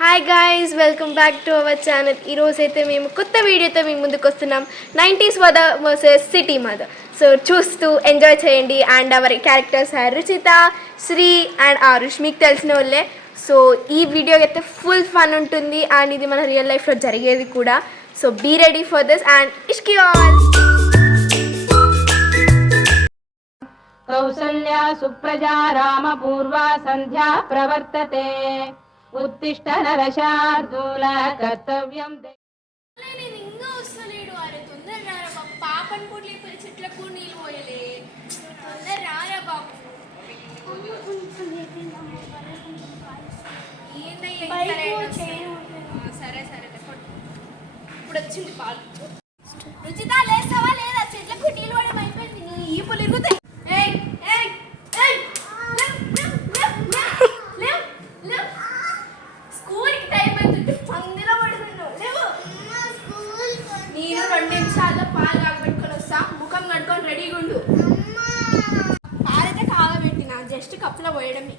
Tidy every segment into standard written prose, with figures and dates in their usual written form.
Hi guys, welcome back to our channel. ఈరోజు అయితే మేము కొత్త వీడియోతో మేము ముందుకు వస్తున్నాం. 90s mother versus city mother. So చూస్తూ ఎంజాయ్ చేయండి. And our characters are Ruchita, Shri and Aarush. మీకు తెలిసిన వాళ్ళే. సో ఈ వీడియో అయితే ఫుల్ ఫన్ ఉంటుంది అండ్ ఇది మన రియల్ లైఫ్లో జరిగేది కూడా. So be ready for this and ఇష్కి ఆల్. కౌసల్యా సుప్రజా రామ పూర్వా సంధ్యా ప్రవర్తతే ఉత్తిష్ట నరశార్దూల కర్తవ్యం. నేను ఇంకా వస్తలేడు. అరే తొందర రారా బాబు, పాపని కూడా లేపరి చెట్లకు నీళ్ళు పోయలే. తొందర రారా బాబు. సరే సరే ఇప్పుడు వచ్చింది పాలు. రుచిత లేస్తావా లేదా? చెట్లకు నీళ్ళు పడడం అయిపోయింది. ఈ పులు ఇరుగుతాయి. స్కూల్కి టైం అవుతుంటే పందిలో పడుతున్నావు. లేవు. నేను 2 నిమిషాల్లో పాలు కాగబెట్టుకొని వస్తా. ముఖం కట్టుకొని రెడీగా ఉండు. పాలైతే కాగబెట్టిన, జస్ట్ కప్పులో పోయడమే.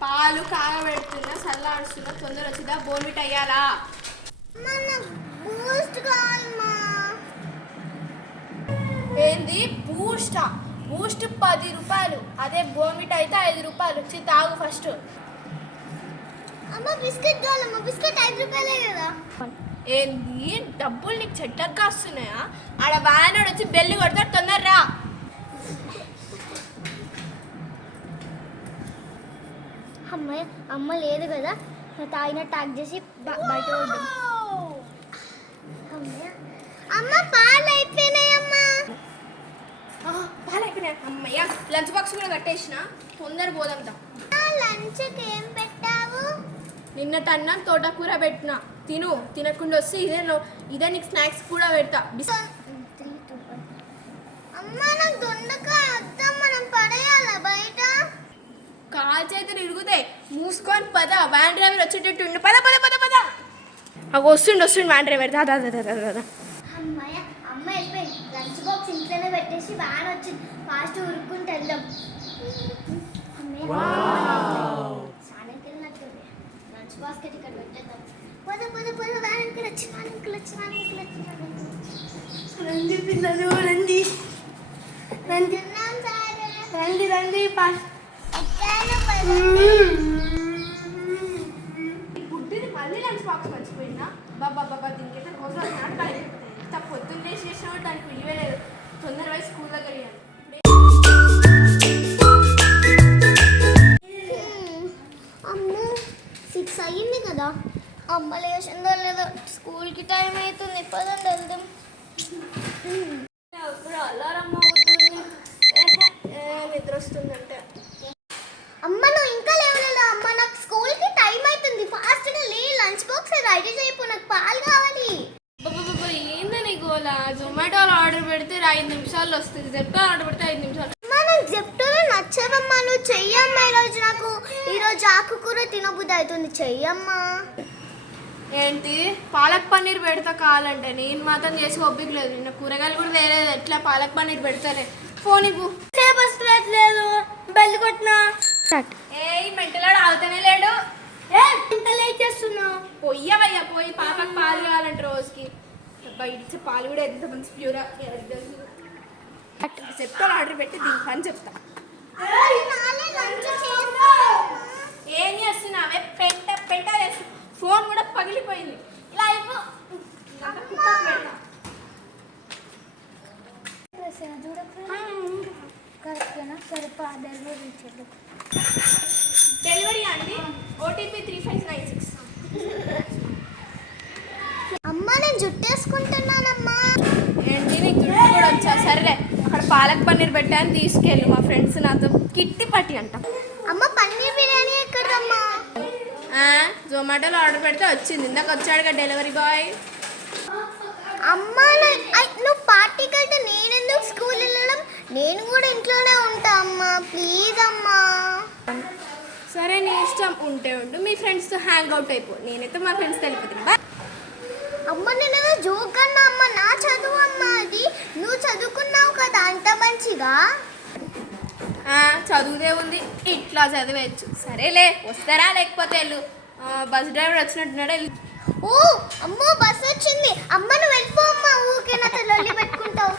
పాలు కాగబెడుతున్నా, చల్లాడుతున్నా. తొందర వచ్చిందా? బోన్విట్ అయ్యాలా? ఏంది బూస్టా? బూస్ట్ 10 రూపాయలు. అదే బోన్విట్ అయితే 5 రూపాయలు. వచ్చి తాగు ఫస్ట్. అమ్మ బిస్కెట్ కావాలమ్మ. బిస్కెట్ 5 రూపాయలే కదా. ఏంది డబ్బులు నీకు చెట్టకు కాస్తున్నాయా? ఆడ వాయనాడు వచ్చి బెల్లి కొడతాడు. తొందర రా. అమ్మాయి అమ్మ లేదు కదా, తాగిన ట్యాగ్ చేసి బయట వద్దాం. అమ్మ పాలు అయిపోయినాయమ్మా. పాలు అయిపోయినాయి. అమ్మయ్య, లంచ్ బాక్స్ కూడా కట్టేసిన. తొందర పోదాంతా. లంచ్కి ఏం పెట్టావు? నిన్నటి అన్నం తోటకూర పెట్టిన. తిను. తినకుండా వస్తే ఇదే నీకు స్నాక్స్ కూడా పెడతా. అమ్మ నాకు దొండకాయ వద్దాం, మనం పడేయాలా బయట? కాలు చేతులు ఇరుగుతాయి. మూసుకొని పద. వ్యాన్ డ్రైవర్ వచ్చేటట్టు ఉండు. పద పద పద పద. అవి వస్తుండు వ్యాన్ డ్రైవర్. దాదా దాదా. అమ్మాయ అమ్మ వెళ్ళిపోయింది. లంచ్ బాక్స్ ఇంట్లోనే పెట్టేసి వ్యాన్ వచ్చింది. ఫాస్ట్ ఉరుక్కుంటూ వెళ్దాం. స్నానంకి వెళ్ళినట్టుంది. లంచ్ బాస్కెట్ ఇక్కడ పెట్టేద్దాం. పద పద పద. వ్యాన్ అంకుల్ వచ్చి రండి పిల్లలు, రండి రండి రండి రండి. బుడ్డిని మళ్ళీ లంచ్ బాక్స్ మర్చిపోయిందా? బాబా బాబా, దీనికైతే రోజు నాటకాలు అయిపోతాయి. ఇంత పొద్దున్న లేచి చేసినా దానికి విలువే లేదు. తొందర పోయి స్కూల్ దగ్గర ఇవ్వాలి. అమ్మ 6 అయ్యింది కదా. అమ్మ లేచిందో లేదో. స్కూల్కి టైం అవుతుంది. పదండి వెళ్దాం. ఇప్పుడు అలారం అవుతుంది. నిద్ర వస్తుందంటే. అమ్మ నువ్వు ఇంకా లేవలేదు. అమ్మ నాకు స్కూల్కి టైం అవుతుంది. ఫాస్ట్గా లే. లంచ్ బాక్స్ రెడీ చేయపో. నాకు పాలు కావాలి. ఏందని గోలా? జొమాటోలో ఆర్డర్ పెడితే 5 నిమిషాల్లో వస్తుంది. జెప్టో ఆర్డర్ పెడితే 5 నిమిషాలు. నాకు జెప్టోలో నచ్చవమ్మా. నువ్వు చెయ్యమ్మా. ఈరోజు ఆకుకూర తినబుద్ధి అవుతుంది. చెయ్యమ్మా. ఏంటి? పాలక్ పన్నీర్ పెడతా కావాలంటే. నేను మాత్రం చేసి ఒప్పికలేదు. నిన్న కూరగాయలు కూడా తేలేదు. ఎట్లా పాలక్ పన్నీర్ పెడతానే? ఫోన్ ఇవ్వు. లేదు బెల్లి కొట్టినా. మెంటలాడు ఆగుతానే లేడు. ఇంత లేట్ చేస్తున్నావు. పొయ్యవయ్యా, పోయి పాపకు పాలు కావాలంటే రోజుకి. బయట పాలు కూడా ఎంత మంచి ప్యూరా. చెప్తాను ఆర్డర్ పెట్టి దీని పని చెప్తా. ఏం చేస్తున్నావే? పెంట పెంట చేస్తు. ఫోన్ కూడా పగిలిపోయింది. ఇలా అయిపో. డెలివరీ అండి. ఓటీపీ 3596. అమ్మ నేను జుట్టేసుకుంటున్నానమ్మా. ఏంటి నీకు జుట్టు కూడా వచ్చా? సరేలే, అక్కడ పాలక్ పన్నీర్ పెట్టాను, తీసుకెళ్ళు. మా ఫ్రెండ్స్ నాతో కిట్టి పట్టి అంట. అమ్మ పన్నీర్ బిర్యానీ ఎక్కడమ్మా? జొమాటోలో ఆర్డర్ పెడితే వచ్చింది. ఇందాక వచ్చాడుగా డెలివరీ బాయ్. అమ్మ నువ్వు పార్టీకి వెళ్తే నేనెందుకు స్కూల్ వెళ్ళడం? నేను కూడా ఇంట్లోనే ఉంటా అమ్మా, ప్లీజ్ అమ్మా. సరే నీ ఇష్టం, ఉంటే ఉండు. మీ ఫ్రెండ్స్తో హ్యాంగ్ అవుట్ అయిపో. నేనైతే మా ఫ్రెండ్స్తో వెళ్ళిపోతాను. బాయ్. అమ్మ నేనేదో జోక్ అన్నా అమ్మ, నా చదువు అమ్మ అది. నువ్వు చదువుకున్నావు కదా అంత మంచిగా. చదువుదే ఉంది, ఇట్లా చదివేయచ్చు. సరేలే, వస్తారా లేకపోతే వెళ్ళు. బస్ డ్రైవర్ వచ్చినట్టున్నాడు, వెళ్ళు. ఓ అమ్మో బస్ వచ్చింది. అమ్మ నువ్వు వెళ్ళిపో అమ్మ, ఊకే నాతో లొల్లి పెట్టుకుంటావు.